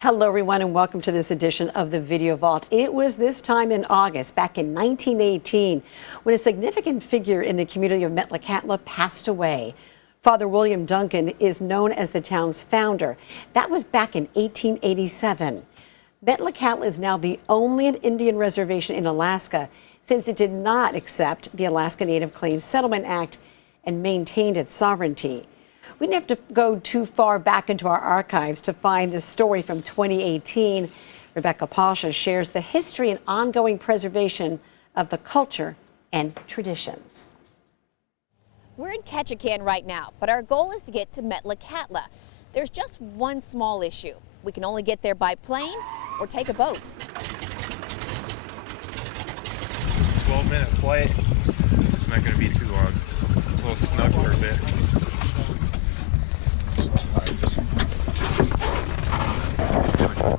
Hello, everyone, and welcome to this edition of the Video Vault. It was this time in August, back in 1918, when a significant figure in the community of Metlakatla passed away. Father William Duncan is known as the town's founder. That was back in 1887. Metlakatla is now the only Indian reservation in Alaska, since it did not accept the Alaska Native Claims Settlement Act and maintained its sovereignty. We didn't have to go too far back into our archives to find this story from 2018. Rebecca Pasha shares the history and ongoing preservation of the culture and traditions. We're in Ketchikan right now, but our goal is to get to Metlakatla. There's just one small issue. We can only get there by plane or take a boat. 12-minute flight. It's not going to be too long. A little snug for a bit.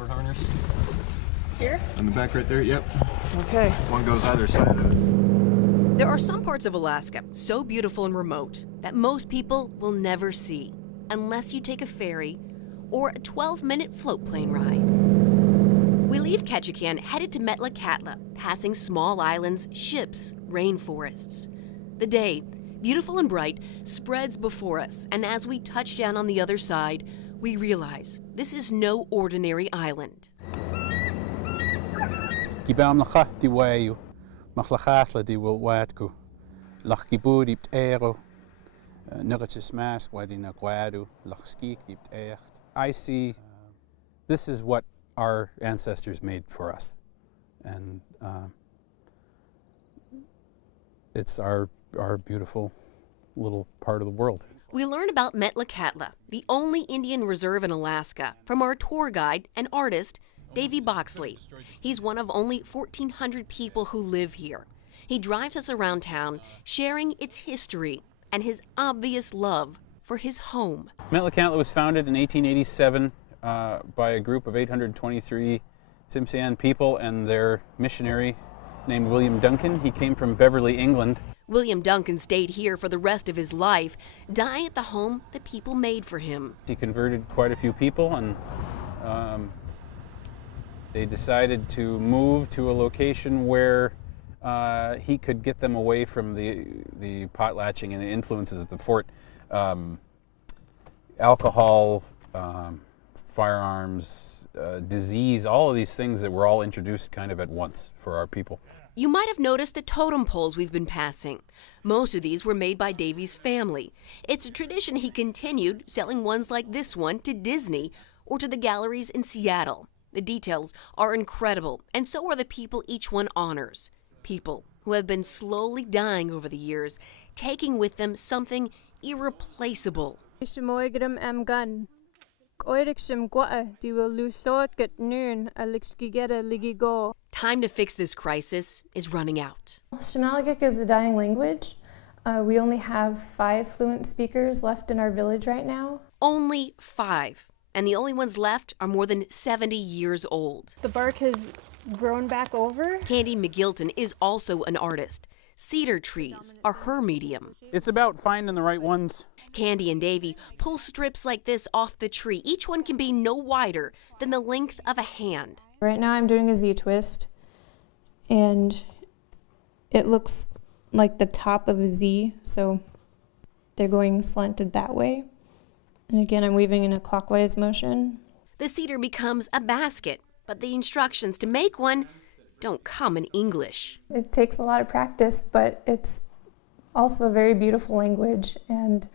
Harness. Here? On the back right there, yep. Okay. One goes either side of it. There are some parts of Alaska so beautiful and remote that most people will never see unless you take a ferry or a 12-minute float plane ride. We leave Ketchikan headed to Metlakatla, passing small islands, ships, rainforests. The day, beautiful and bright, spreads before us, and as we touch down on the other side, we realize this is no ordinary island. I see this is what our ancestors made for us, and it's our beautiful little part of the world. We learn about Metlakatla, the only Indian reserve in Alaska, from our tour guide and artist, Davy Boxley. He's one of only 1,400 people who live here. He drives us around town, sharing its history and his obvious love for his home. Metlakatla was founded in 1887 by a group of 823 Tsimshian people and their missionary named William Duncan. He came from Beverly, England. William Duncan stayed here for the rest of his life, dying at the home the people made for him. He converted quite a few people, and they decided to move to a location where he could get them away from the potlatching and the influences of the fort. Alcohol, firearms, disease, all of these things that were all introduced kind of at once for our people. You might have noticed the totem poles we've been passing. Most of these were made by Davy's family. It's a tradition he continued, selling ones like this one to Disney or to the galleries in Seattle. The details are incredible, and so are the people each one honors. People who have been slowly dying over the years, taking with them something irreplaceable. Time to fix this crisis is running out. Shamalgik is a dying language. We only have 5 fluent speakers left in our village right now. Only 5. And the only ones left are more than 70 years old. The bark has grown back over. Candy McGilton is also an artist. Cedar trees are her medium. It's about finding the right ones. Candy and Davy pull strips like this off the tree. Each one can be no wider than the length of a hand. Right now I'm doing a Z-twist, and it looks like the top of a Z, so they're going slanted that way. And again, I'm weaving in a clockwise motion. The cedar becomes a basket, but the instructions to make one don't come in English. It takes a lot of practice, but it's also a very beautiful language, and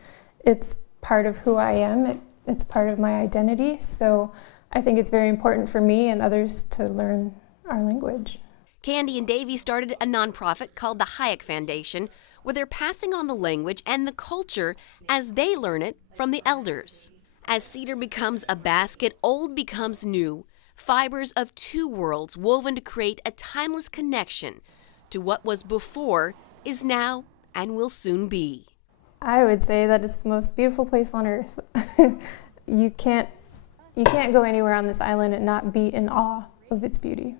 it's part of who I am. It's part of my identity, so I think it's very important for me and others to learn our language. Candy and Davy started a nonprofit called the Hayek Foundation, where they're passing on the language and the culture as they learn it from the elders. As cedar becomes a basket, old becomes new. Fibers of 2 worlds woven to create a timeless connection to what was before, is now, and will soon be. I would say that it's the most beautiful place on earth. You can't go anywhere on this island and not be in awe of its beauty.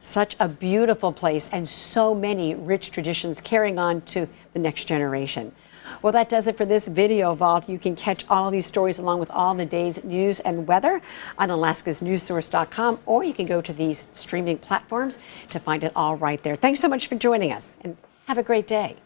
Such a beautiful place and so many rich traditions carrying on to the next generation. Well, that does it for this Video Vault. You can catch all of these stories along with all the day's news and weather on alaskasnewssource.com, or you can go to these streaming platforms to find it all right there. Thanks so much for joining us, and have a great day.